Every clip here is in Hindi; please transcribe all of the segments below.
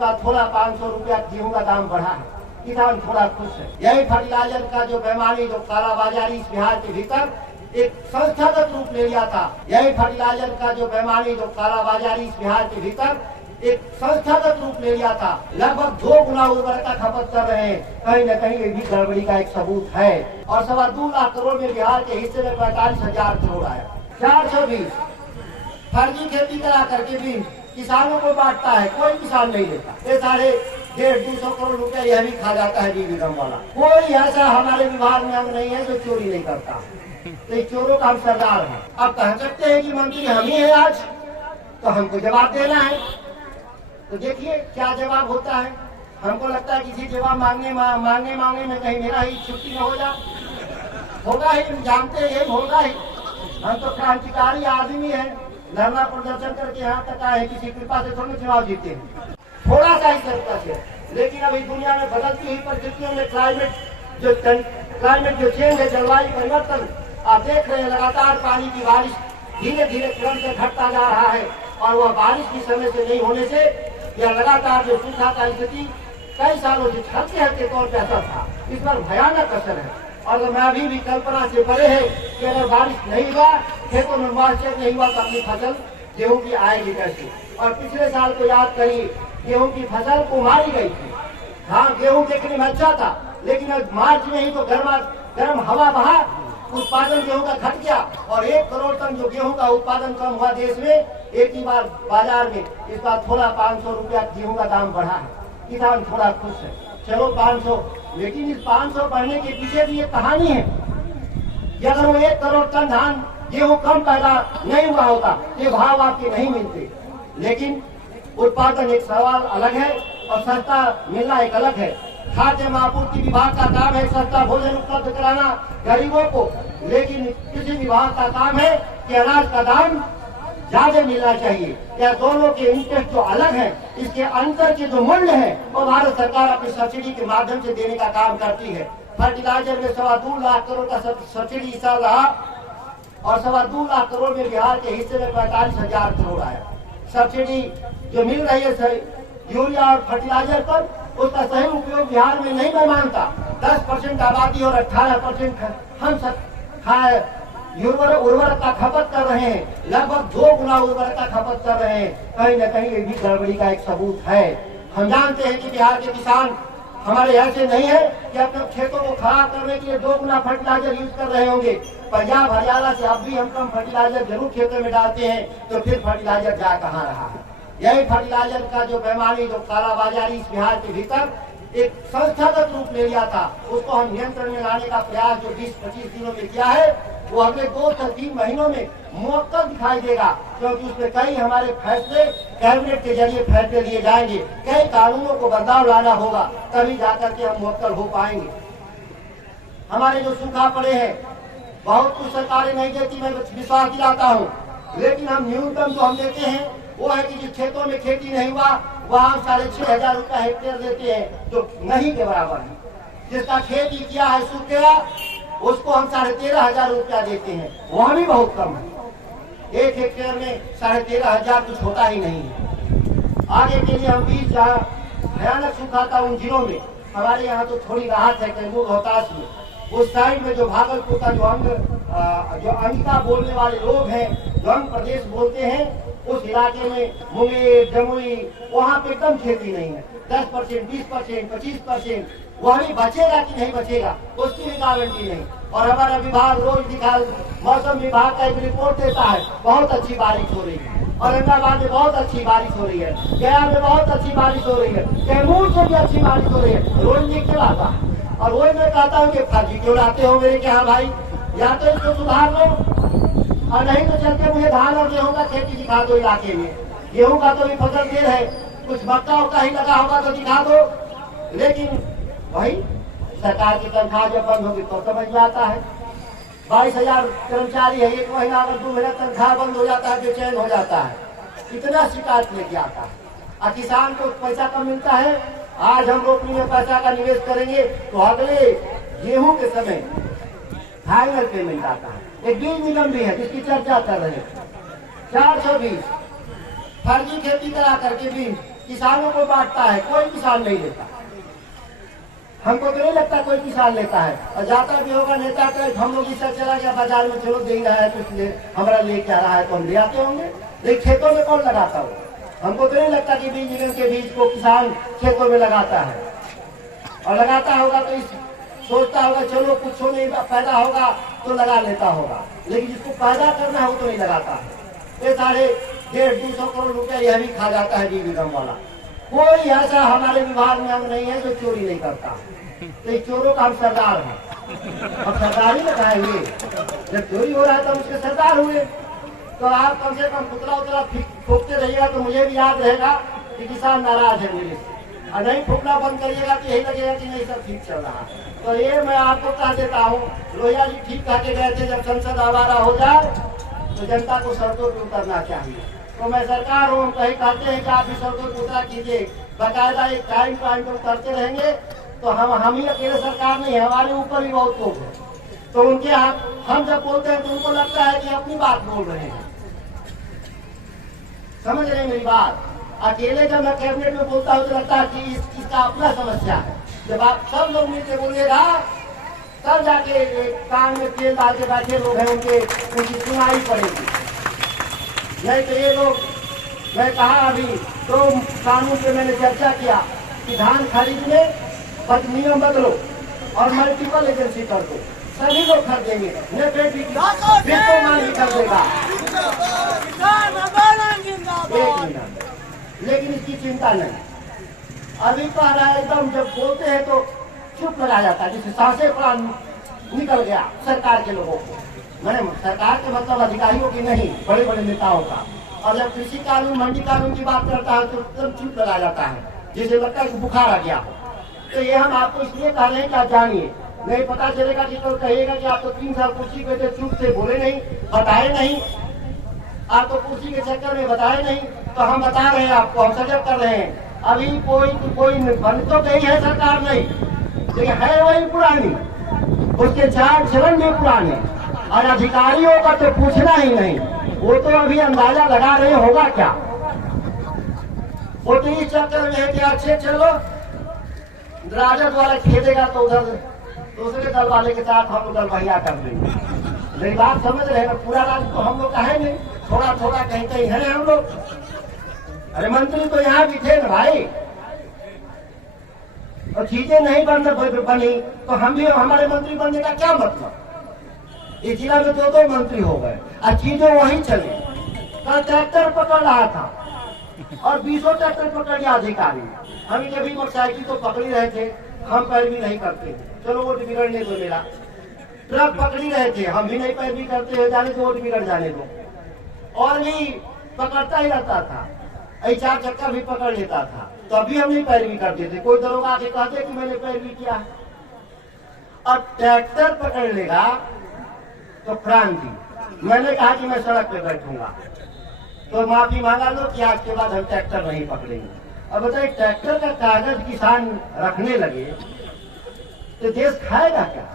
बार थोड़ा 500 रुपया गेहूं का दाम बढ़ा है, किसान थोड़ा खुश है। यही फर्टिलाइजर का जो बेईमानी, जो कालाबाजारी इस बिहार के भीतर एक संस्थागत रूप ले लिया था। यही फर्टिलाइजर का जो बेईमानी, जो कालाबाजारी इस बिहार के भीतर एक संस्थागत रूप ले लिया था। लगभग 2 गुना उर्वरक का खपत कर रहे हैं। कहीं न कहीं ये भी गड़बड़ी का एक सबूत है। और 2.25 लाख करोड़ में बिहार के हिस्से में 45,000 करोड़ आया। 420 फर्जी खेती करा करके भी किसानों को बांटता है, कोई किसान नहीं लेता। ये 150-200 करोड़ रुपया यह भी खा जाता है बीबी गम वाला। कोई ऐसा हमारे विभाग में अंग नहीं है जो चोरी नहीं करता। तो ये चोरों का हम सरदार है। अब कह सकते हैं कि मंत्री हम ही है आज, तो हमको जवाब देना है। तो देखिए क्या जवाब होता है। हमको लगता है किसी जवाब मांगने में कहीं मेरा ही छुट्टी न हो जाए। होगा ही, जानते हैं यही होगा ही। हम तो क्रांतिकारी आदमी है, धरना प्रदर्शन करके यहाँ तक आए, किसी कृपा से थोड़ी चुनाव जीते हैं, थोड़ा सा ही तरीका से। लेकिन अभी दुनिया में बदलती हुई परिस्थितियों में क्लाइमेट जो चेंज है, जलवायु परिवर्तन, आप देख रहे हैं लगातार पानी की बारिश धीरे धीरे क्रम से घटता जा रहा है। और वह बारिश की समय से नहीं होने से यह लगातार जो सूखा का स्थिति कई सालों से हल्के तौर पर असर था, इस पर भयानक असर है। और अभी भी कल्पना से परे है कि अगर बारिश नहीं हुआ, खेतों में मॉइस्चर नहीं हुआ तो अपनी फसल गेहूं की आएगी कैसे। और पिछले साल को याद करिए, गेहूं की फसल को मारी गई थी। हाँ, गेहूं देखने में अच्छा था, लेकिन मार्च में ही तो गर्म हवा बहा, उत्पादन गेहूं का घट गया। और 1 करोड़ टन जो गेहूं का उत्पादन कम हुआ देश में, एक ही बार बाजार में इस बार थोड़ा 500 रुपया गेहूं का दाम बढ़ा है। किसान थोड़ा खुश है, चलो 500। लेकिन इस 500 बढ़ने के पीछे भी एक कहानी है कि अगर वो 1 करोड़ टन धान गेहूं कम पैदा नहीं हुआ होता, ये भाव आपके नहीं मिलते। लेकिन उत्पादन एक सवाल अलग है और सस्ता मिलना एक अलग है। खाद्य आपूर्ति विभाग का काम है सस्ता भोजन उपलब्ध कराना गरीबों को, लेकिन कृषि विभाग का काम है कि अनाज का दाम ज्यादा मिलना चाहिए। या दोनों के इंटरेस्ट जो अलग है, इसके अंतर के जो मूल्य है वो भारत सरकार अपनी सब्सिडी के माध्यम से देने का काम करती है। फर्टिलाइजर में 2.25 लाख करोड़ का सब्सिडी इस साल रहा और 2.25 लाख करोड़ में बिहार के हिस्से में 45,000 करोड़ आया। सब्सिडी जो मिल रही है यूरिया और फर्टिलाइजर पर, उसका सही उपयोग बिहार में नहीं मैं मानता। 10% आबादी और 18% हम सब उर्वरक का खपत कर रहे हैं। लगभग 2 गुना उर्वरक का खपत कर रहे हैं। कहीं न कहीं ये भी गड़बड़ी का एक सबूत है। हम जानते हैं कि बिहार के किसान हमारे ऐसे नहीं है कि अपने खेतों को खराब करने के लिए 2 गुना फर्टिलाइजर यूज कर रहे होंगे। पंजाब हरियाणा से अब भी हम कम फर्टिलाइजर जरूर खेतों में डालते हैं, तो फिर फर्टिलाइजर जा कहाँ रहा है। यही फर्टिलाइजर का जो बेईमानी, जो कालाबाजारी इस बिहार के भीतर एक संस्थागत रूप ले लिया था, उसको हम नियंत्रण में लाने का प्रयास जो 20-25 दिनों में किया है, वो अगले 2 से 3 महीनों में मुअक्कल दिखाई देगा। क्योंकि उसमें कई हमारे फैसले कैबिनेट के जरिए फैसले लिए जाएंगे, कई कानूनों को बदलाव लाना होगा, तभी जाकर के हम मुअक्कल हो पाएंगे। हमारे जो सूखा पड़े हैं, बहुत कुछ सरकारें नहीं देती, मैं विश्वास दिलाता हूँ, लेकिन हम न्यूनतम जो हम देते हैं वो है कि जिस खेतों में खेती नहीं हुआ वहाँ 6,500 रुपया हेक्टेयर देते हैं, जो नहीं के बराबर है। जिसका खेती किया है सूख गया, उसको हम 13,500 रुपया देते हैं, वहाँ भी बहुत कम है। 1 हेक्टेयर में 13,500 कुछ होता ही नहीं है। आगे के लिए हम बीज जहाँ भयानक सूखा था उन जिलों में, हमारे यहाँ तो थोड़ी राहत है कैमूर रोहतास में, उस साइड में जो भागलपुर का जो अंगिका बोलने वाले लोग हैं, जो अंग प्रदेश बोलते हैं, उस इलाके में मुंगेर जमुई, वहाँ पे एकदम खेती नहीं है। 10%, 20%, 25%, वह भी बचेगा कि नहीं बचेगा उसकी भी गारंटी नहीं। और हमारा विभाग रोज मौसम विभाग का एक रिपोर्ट देता है, बहुत अच्छी बारिश हो रही है, औरंगाबाद में बहुत अच्छी बारिश हो रही है, गया में बहुत अच्छी बारिश हो रही है, कैमूर से भी अच्छी बारिश हो रही है। रोज ये क्यों आता है? और वही मैं कहता हूँ कि फर्जी क्यों लाते हो मेरे क्या भाई, या तो इसको सुधार लो और नहीं तो चल के मुझे धान और गेहूं का खेती दिखा दो इलाके में। गेहूं का तो भी फसल देर है, कुछ मक्का उक्का ही लगा होगा तो दिखा दो। लेकिन वही सरकार की तनख्वाह जब बंद होगी तो समझ में आता है। 22,000 कर्मचारी है, 1 महीना अगर 2 महीना तनख्वाह बंद हो जाता है, बेचैन हो जाता है, इतना शिकायत लेके आता है। और किसान को पैसा कम मिलता है। आज हम रोपनी में पैसा का निवेश करेंगे तो अगले गेहूं के समय फाइनल पेमेंट आता है। एक बीज निगम भी है जिसकी चर्चा कर रहे हैं। 420 फर्जी खेती करा करके भी किसानों को बांटता है, कोई किसान नहीं लेता। हमको तो नहीं लगता कोई किसान लेता है, और जाता भी होगा नेता तो हम लोग इससे चला गया बाजार में, चलो दे रहा है तो इसलिए हमारा ले क्या रहा है तो हम ले आते होंगे, लेकिन खेतों में कौन लगाता हो? हमको तो नहीं लगता कि बीज निगम के बीज को किसान खेतों में लगाता है, और लगाता होगा तो इस सोचता होगा चलो कुछ नहीं पैदा होगा तो लगा लेता होगा, लेकिन जिसको पैदा करना हो तो नहीं लगाता है। ये 150-200 करोड़ रुपया यह भी खा जाता है बीज निगम वाला। कोई ऐसा हमारे विभाग में अंग नहीं है जो चोरी नहीं करता। तो इस चोरों का हम सरदार हैं, अब सरदार ही लगाएंगे। जब चोरी हो रहा है तो हम उसके सरदार हुए। तो आप कम से कम पुतला उतला फूकते रहिएगा तो मुझे भी याद रहेगा कि किसान नाराज है मेरे से, और नहीं फूकना बंद करिएगा तो यही लगेगा कि नहीं सब ठीक चल रहा है। तो ये मैं आपको कह देता हूँ, लोहिया जी ठीक कह के गए थे, जब संसद आवारा हो जाए तो जनता को सड़कों पर उतरना चाहिए। तो मैं सरकार हूँ, कहीं कहते हैं कि आप भी सड़कों पर उतरा कीजिए, बाकायदा एक टाइम पर उतरते रहेंगे तो हम ही अकेले सरकार नहीं है, हमारे ऊपर भी बहुत लोग हैं। तो उनके हम जब बोलते हैं तो उनको लगता है कि अपनी बात बोल रहे हैं, समझ रहे मेरी बात। अकेले जब मैं कैबिनेट में बोलता हूँ तो लगता है कि इसका अपना समस्या है। जब आप सब लोग मिलकर बोलिएगा तब जाके कान में तेल डाल के बैठे लोग हैं उनकी सुनाई पड़ेगी। नहीं तो ये लोग, मैं कहा अभी तो कानून पे मैंने चर्चा किया कि धान खरीदने पर नियम बदलो और मल्टीपल एजेंसी कर दो, सभी लोग खरीदेंगे, बिल्कुल मांग कर देगा। एक मिनट, लेकिन इसकी चिंता नहीं। अभी कह रहा है एकदम जब बोलते हैं तो चुप लगा जाता है, जिससे सांसें पूरा निकल गया सरकार के लोगों को। मैंने सरकार के मतलब अधिकारियों की नहीं, बड़े बड़े नेताओं का। और जब कृषि कानून मंडी कानून की बात करता है तो एकदम चुप लगा जाता है, जिसे लगता है कि बुखार आ गया हो। तो ये हम आपको इसलिए कह रहे हैं कि आप जानिए, नहीं पता चलेगा कि कोई कहिएगा कि आप तो 3 साल कुर्सी पे थे, चुप थे, बोले नहीं, बताए नहीं, आपको कुर्सी के चक्कर में बताए नहीं। तो हम बता रहे हैं आपको, हम सजग कर रहे हैं। अभी कोई बन तो गई है सरकार नहीं, लेकिन है वही पुरानी, उसके 4 चरण भी पुराने, और अधिकारियों का तो पूछना ही नहीं। वो तो अभी अंदाजा लगा रहे होगा क्या, वो तो इस चक्कर में है कि अच्छे चलो राजद वाला खेदेगा तो उधर दूसरे दल वाले के साथ हम उधर बढ़िया कर देंगे। मेरी बात समझ रहे हैं, पूरा राज तो हम लोग का है नहीं, थोड़ा थोड़ा कहीं कहीं है हम लोग। अरे मंत्री तो यहाँ भी थे ना भाई, और चीजें नहीं बनी तो हम भी, हमारे मंत्री बनने का क्या मतलब। इस जिला में 2 मंत्री हो गए और चीजें वही चले। कल ट्रैक्टर पकड़ रहा था और 20 ट्रैक्टर पकड़ लिया अधिकारी। हम कभी मोटरसाइकिल तो पकड़ ही रहे थे, हम पैरवी नहीं करते, चलो वोट बिगड़ने दो मेरा। ट्रक पकड़ ही रहे थे, हम भी नहीं पैरवी करते, जाने दो वोट बिगड़ जाने दो। और भी पकड़ता ही रहता था, 4 चक्का भी पकड़ लेता था, तो अभी हम नहीं पैरवी करते थे। कोई दरोगा आके कहते कि मैंने पैरवी किया है। अब ट्रैक्टर पकड़ लेगा तो क्रांति। मैंने कहा कि मैं सड़क पे बैठूंगा, तो माफी मांगा लो कि आज के बाद हम ट्रैक्टर नहीं पकड़ेंगे। अब बताइए, ट्रैक्टर का कागज किसान रखने लगे तो देश खाएगा क्या?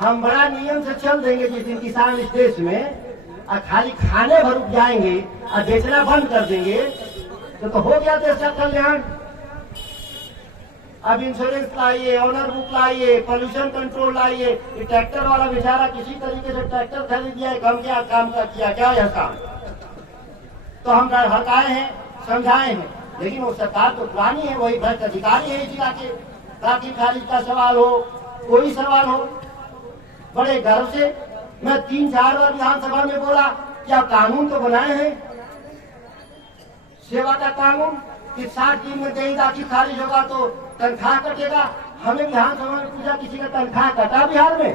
हम बड़ा नियम से चल देंगे जिस दिन किसान इस देश में और खाली खाने भर रुक जाएंगे और बेचना बंद कर देंगे तो हो गया देश का कल्याण। अब इंश्योरेंस लाइए, ऑनर बुक लाइए, पोल्यूशन कंट्रोल लाइए। ये ट्रैक्टर वाला बेचारा किसी तरीके से ट्रैक्टर खरीद लिया, कम क्या काम का किया क्या यह काम। तो हम हटाए हैं, समझाए हैं, लेकिन वो सरकार तो पुरानी है, वही भ्रष्ट अधिकारी है इस जिला के। ताकि खारिज का सवाल हो, कोई सवाल हो, बड़े गर्व से मैं 3-4 बार विधानसभा में बोला क्या कानून तो बनाए हैं, सेवा का कानून कि 60 दिन में दें ताकि खारिज होगा तो तनख्वाह कटेगा। हमें विधानसभा में पूछा किसी का तनख्वाह कटा बिहार में,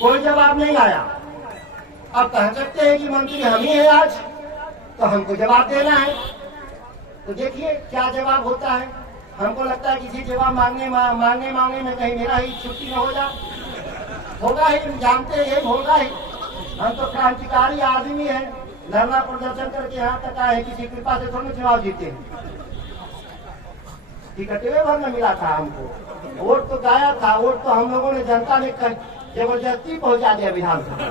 कोई जवाब नहीं आया। अब कह सकते हैं कि मंत्री हम ही हैं आज, तो हमको जवाब देना है। तो देखिए क्या जवाब होता है। हमको लगता है किसी जवाब मांगने में कहीं मेरा ही छुट्टी न हो जाए। होगा ही, जानते हैं यही होगा ही। हम तो क्रांतिकारी आदमी हैं, धरना प्रदर्शन करके यहाँ तक आए, किसी कृपा से थोड़ी चुनाव जीते हैं। टिकटे भर में मिला था हमको, वोट तो गाया था, वोट तो हम लोगों ने, जनता ने जबरदस्ती पहुंचा दिया विधानसभा।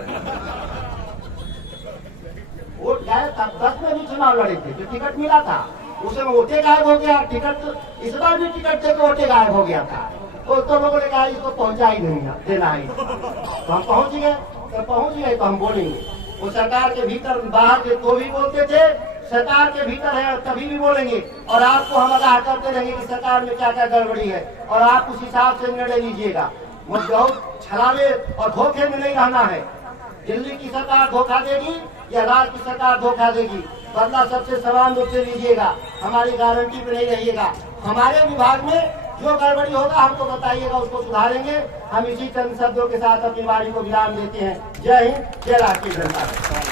वोट गए, तब 10 में भी चुनाव लड़े थे, जो टिकट मिला था उसमें वोटे गायब हो गया। टिकट इस बार भी टिकट थे तो वोटे गायब हो गया था। तो लोगों ने कहा इसको पहुंचा ही नहीं देना ही, तो हम पहुंच गए तो हम बोलेंगे। वो सरकार के भीतर बाहर के तो भी बोलते थे, सरकार के भीतर है तभी भी बोलेंगे, और आपको हम आगाह करते रहेंगे कि सरकार में क्या क्या गड़बड़ी है, और आप उस हिसाब से निर्णय लीजिएगा। वो बहुत छलावे और धोखे में नहीं रहना है। दिल्ली की सरकार धोखा देगी या राज्य की सरकार धोखा देगी, बदला सबसे समान रूप से लीजिएगा, हमारी गारंटी पे नहीं रहिएगा। हमारे विभाग में जो गड़बड़ी होगा हमको बताइएगा, उसको सुधारेंगे। हम इसी चंद शब्दों के साथ अपनी वाणी को विराम देते हैं। जय हिंद, जय राष्ट्रीय जनता दल।